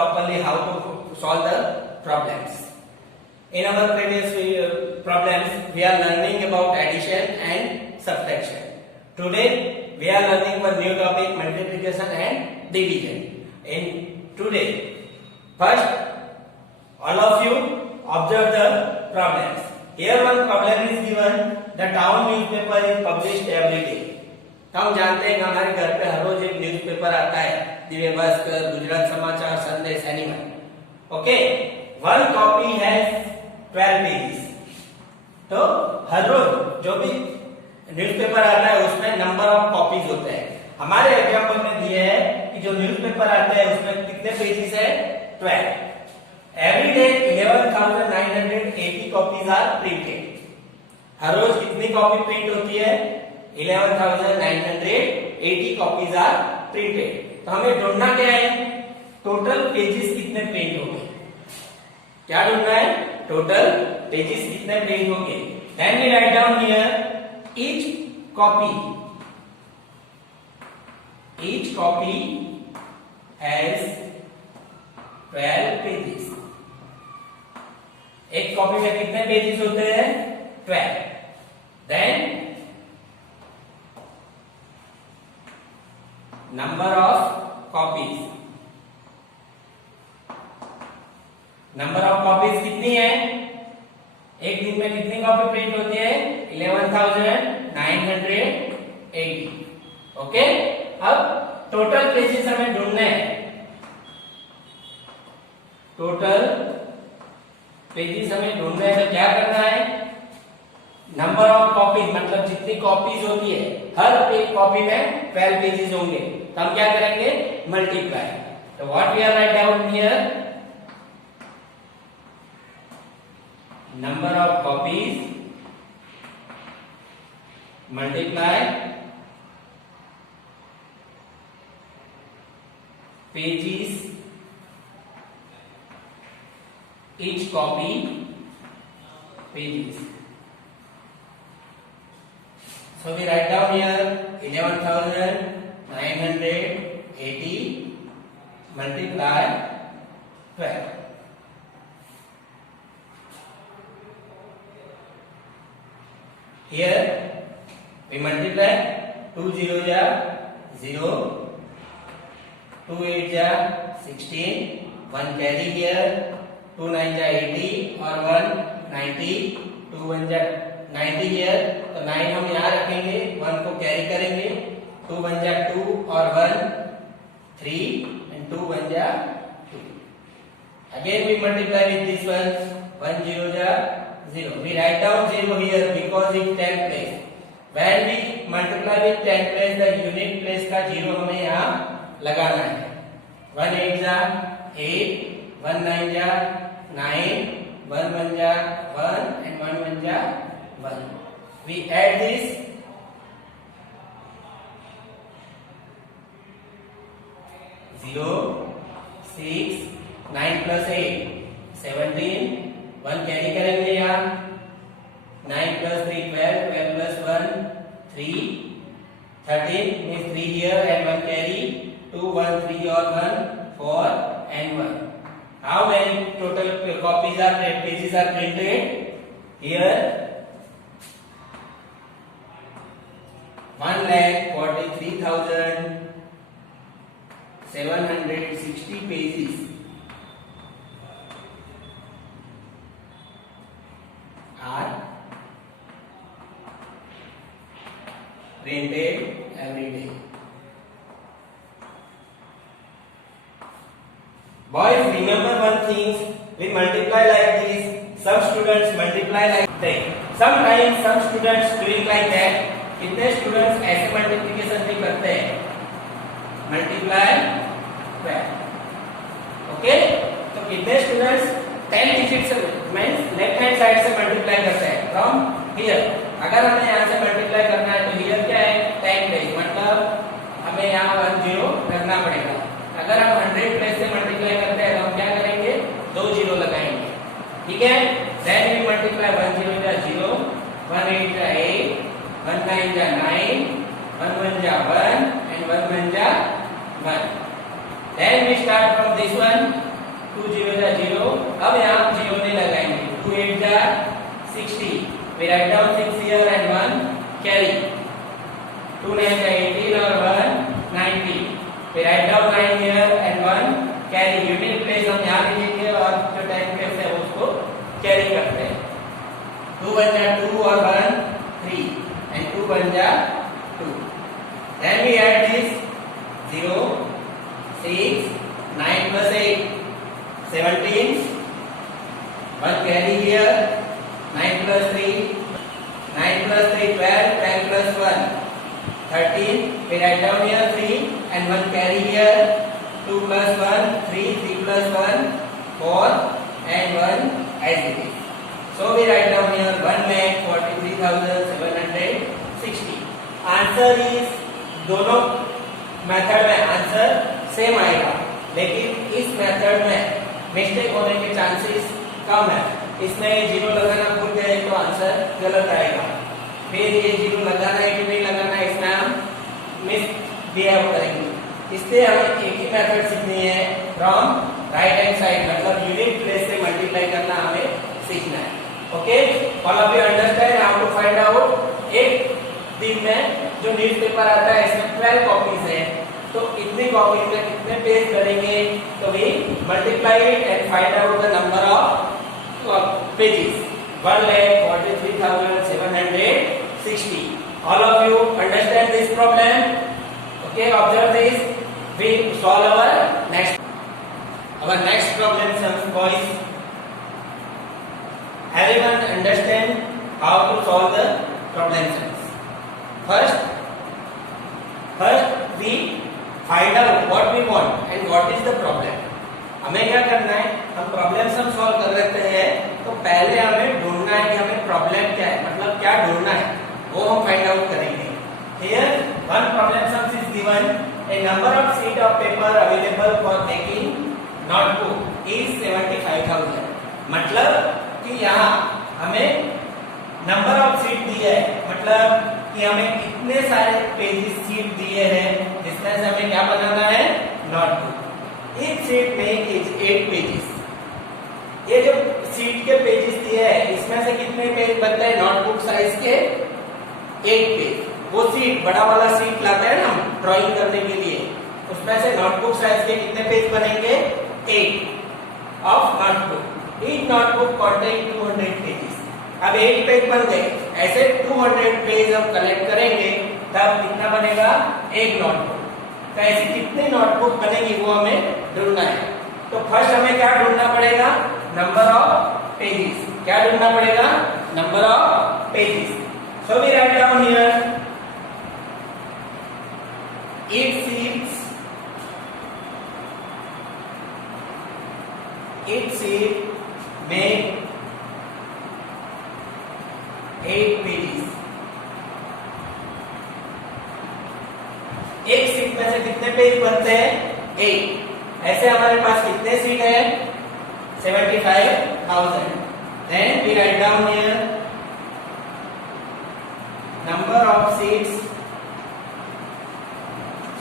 properly how to solve the problems. In our previous problems, we are learning about addition and subtraction. Today, we are learning one new topic, multiplication and division. In today, first, all of you observe the problems. Here one problem is given. The town newspaper is published every day. तो हम जानते हैं कि हमारे घर पे हर रोज एक newspaper आता है, दिव्य भास्कर, गुजरात समाचार, संदेश, animal. Okay, one copy has 12 pages. तो हर रोज जो भी न्यूज़पेपर आता है उसमें नंबर ऑफ कॉपीज होते हैं. हमारे एग्जाम्पल में दिए है कि जो न्यूज़पेपर आता है उसमें कितने पेजेस है? 12. Every day 11,980 copies are printed. हर रोज कितनी कॉपी प्रिंट होती है? 11,980 कॉपीज आर प्रिंटेड. तो हमें ढूंढना क्या है? टोटल पेजेस कितने प्रिंट होंगे. क्या ढूंढना है? टोटल पेजेस कितने प्रिंट होंगे. Then we write down here each copy has 12 pages. एक कॉपी में कितने पेजेस होते हैं? 12. Then number of copies. Number of copies कितनी है? एक दिन में कितनी कॉपी प्रिंट होती है? 11,980. ओके, अब टोटल पेजेस हमें ढूंढने हैं. टोटल पेजेस हमें ढूंढने हैं तो क्या करना है? नंबर ऑफ कॉपीज मतलब जितनी कॉपीज होती है, हर एक कॉपी में 12 पेजेस होंगे. तो हम क्या करेंगे? मल्टीप्लाई. तो what we are write down here? Number of copies multiply pages. Each copy pages. So we write down here 11,980 multiply 12. Here we multiply 2 0 ja 0, 2 8 ja 16, 1 carry here, 2 9 ja 80 और 1 90, 2 1 ja 90 here. तो 9 हम यहाँ रखेंगे, 1 को carry करेंगे, 2 1 जा 2 और 1 3 and 2 1 जा 2. Again we multiply with this one, 1 0 ja 0. We write down 0 here because it's 10th place. When we multiply with 10th place, the unit place का 0 हमें यहाँ लगाना है. 1 8 जा 8, 1 9 जा 9, 1 1 जा 1 and 1 1 जा 1. We add this. Zero, 6, 9 plus 8, 17. 1 carry करेंगे यहाँ. 9 plus 3, 12. 12 plus 1, 3. 13 means 3 here and 1 carry. 2, 1, 3 or 1, 4 and 1. How many total copies are pages are printed? Here 1,43,760 pages are printed every day. Boys, remember one thing, we multiply like this. Some students multiply like that. Sometimes some students doing like that. कितने students ऐसे multiplication भी करते हैं? Multiply 12. Okay, तो कितने students 10 digit means left hand side से multiply करते हैं फ्रॉम हियर. अगर हमें यहाँ से मल्टीप्लाई करना है तो हियर क्या है? 10 प्लेस, मतलब हमें यहाँ 1 0 रखना पड़ेगा. अगर हम 100 प्लेस से मल्टीप्लाई करते हैं तो हम क्या करेंगे? 2 0 लगाएंगे. ठीक है. देन वी मल्टीप्लाई 1 0 जा 0, 1 8 जा 8, 1 9 जा 9, 1 1 ja 1 and 1 1 ja 1. Then we start from this one. 2 0 जा 0, अब यहाँ 0 नहीं लगाएंगे, 2 8 जा 60, we write down 6 here and 1 carry, 2 9 जा 18 और 1 90, we write down 9 here and 1 carry, unit place हम यहाँ लिखेंगे और जो 10 प्लेस है उसको कैरी करते हैं, 2 1 जा 2 और 1 3 and 2 1 जा 2, then we add this 0 6 9 plus 8 17, 1 carry here, 9 plus 3 9 plus 3 12, 10 plus 1 13, we write down here 3 and 1 carry here, 2 plus 1 3, 3 plus 1 4 and 1 as it is. So we write down here 1,43,760. Answer is, दोनों method में answer same आएगा, लेकिन इस method में mistake होने के chances कम है। इसमें ये 0 लगाना भूल गए तो आंसर गलत आएगा, फिर ये 0 लगाना है कि नहीं लगाना है इसमें हम मिस बिहेव करेंगे। इसलिए हमें एक ही मेथड सीखनी है फ्रॉम राइट हैंड साइड, मतलब यूनिट प्लेस से मल्टीप्लाई करना हमें सीखना है। Okay, all of you understand how to find out. एक दिन में जो न्यूज़पेपर आता है इसमें 12 कॉपीज है, तो इतनी कॉपीज में कितने पेज करेंगे, तो we multiply it and find out the number of pages, 1,43,760. All of you understand this problem? Okay, observe this, we solve our next problem, sons, boys. Everyone understand how to solve the problem, sons? First we find out what we want and what is the problem. हमें क्या करना है, हम problem sum solve कर लेते हैं, तो पहले हमें ढूंढना है कि हमें प्रॉब्लम क्या है, मतलब क्या ढूंढना है, वो हम फाइंड आउट करेंगे। Here one problem sum is given, a number of sheet of paper available for taking notebook is 75,000. मतलब कि यहाँ हमें नंबर ऑफ सीट दिया है, मतलब कि हमें इतने सारे पेजेस सीट दिए हैं जिसमें से हमें क्या बनाना है, नोटबुक। एक सीट में 8 पेजेस, ये जो सीट के पेजेस दिए हैं इसमें से कितने पेज बनते हैं, नोटबुक साइज के 8 पेज। वो सीट बड़ा वाला सीट लाते हैं ना ड्राइंग करने के लिए, उसमें से नोटबुक साइज के कितने पेज बनेंगे, 8 of notebook. Each notebook contain 200 pages. अब 8 पेज बन गए, ऐसे 200 पेज हम कलेक्ट करेंगे तब कितना बनेगा, एक नोटबुक। तो ऐसी कितनी नोटबुक बनेगी वो हमें ढूंढना है। तो फर्स्ट हमें क्या ढूंढना पड़ेगा, नंबर ऑफ पेजेस। क्या ढूंढना पड़ेगा, number of pages. So we write down here 8 sheets, 8 sheet में 8 पेजेस। एक सीट में से कितने पेज बनते हैं, 8। ऐसे हमारे पास कितने सीट है, 75,000। Then we write down here number of seats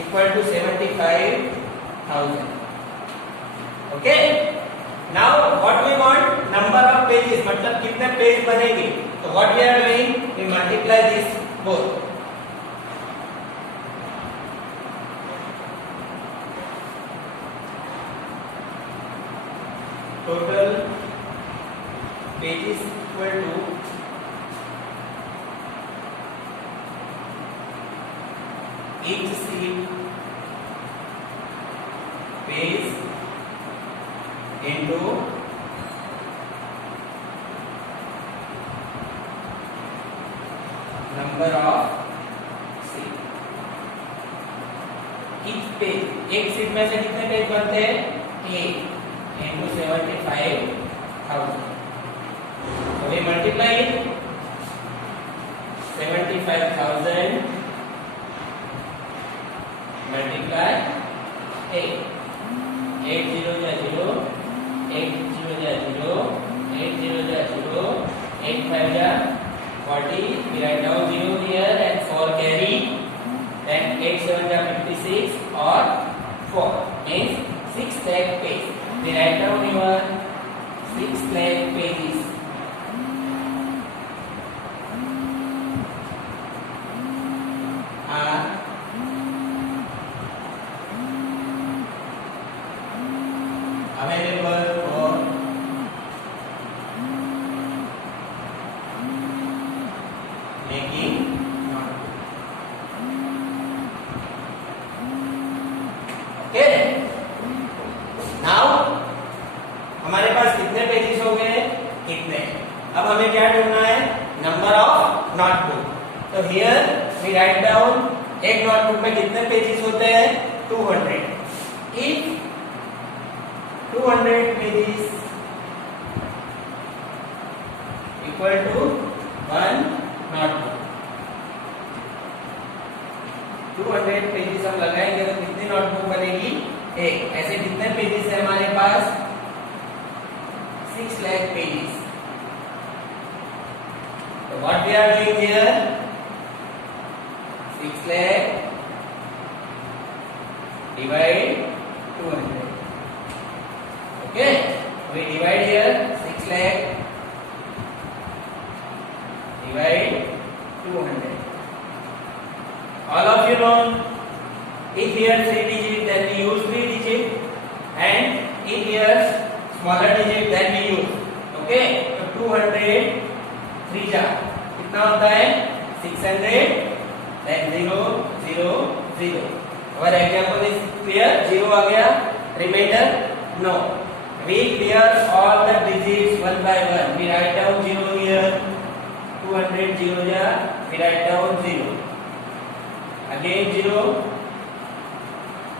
equal to 75,000. Okay? Now what we want, number of pages, मतलब कितने पेज बनेंगे। तो what we are doing, we multiply this both. Total pages equal to each sheet page into number of sheet. each page, एक seat में से कितने page बनते हैं, 8 into 75,000. So we multiply it, 75,000 multiply 8. 8 0 जा 0, 8 0 जा 0, 8 0 जा 0, 8 5 जा 40. We write down 0 here and 4 carry. Then 8 7 जा 56 और 4 means 6 that page. we write down your 6 lakh pages. Are available for making notebook. Okay. Now हमारे पास कितने पेजेस हो गए? कितने? अब हमें क्या ढूंढना है? Number of notebook. तो हियर वी राइट डाउन एक नोटबुक में कितने पेजेस होते हैं? 200. If 200 pages equal to one notebook. 200 pages हम लगाएंगे तो कितनी नोटबुक बनेगी? एक. ऐसे कितने पेजेस है हमारे पास? 6 lakh pages. So what we are doing here? 6 lakh divide 200. Okay, we divide here 6 lakh divide 200. All of you know, if here 3 digit then we use 3 digit, and if here smaller digit then we use. Okay, तो 200 3 जा कितना होता है? 600 then 0 0 0. Our example is clear. 0 आ गया. Remainder no. We clear all the digits one by one. We write down 0 here. 200 0 ja. We write down 0. Again 0.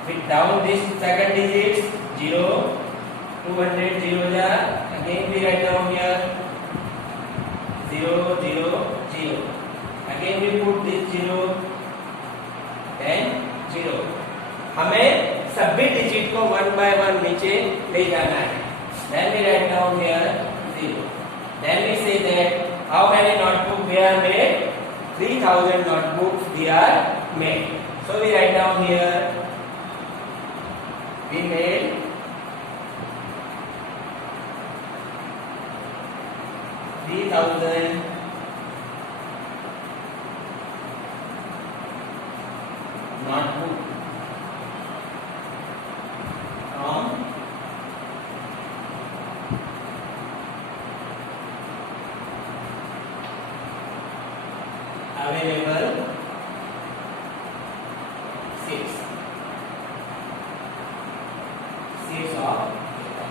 We down this second digits 0. 200 0 ja. Again we write down here 0 0 0. Again we put this 0. Then 0. हमें सभी digit को one by one नीचे ले जाना है. Then we write down here 0. Then we say that how many notebooks we are made? 3000 notebooks we are made. So we write down here we made 3000 notebook from available sheets of paper.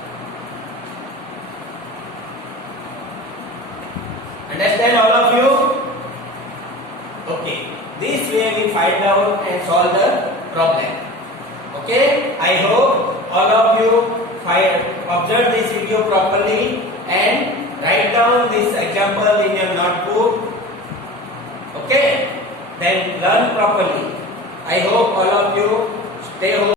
Understand all of you? Okay. This way we find out and solve the problem. Okay? I hope all of you observe this video properly and write down this example in your notebook. Okay? Then learn properly. I hope all of you stay home.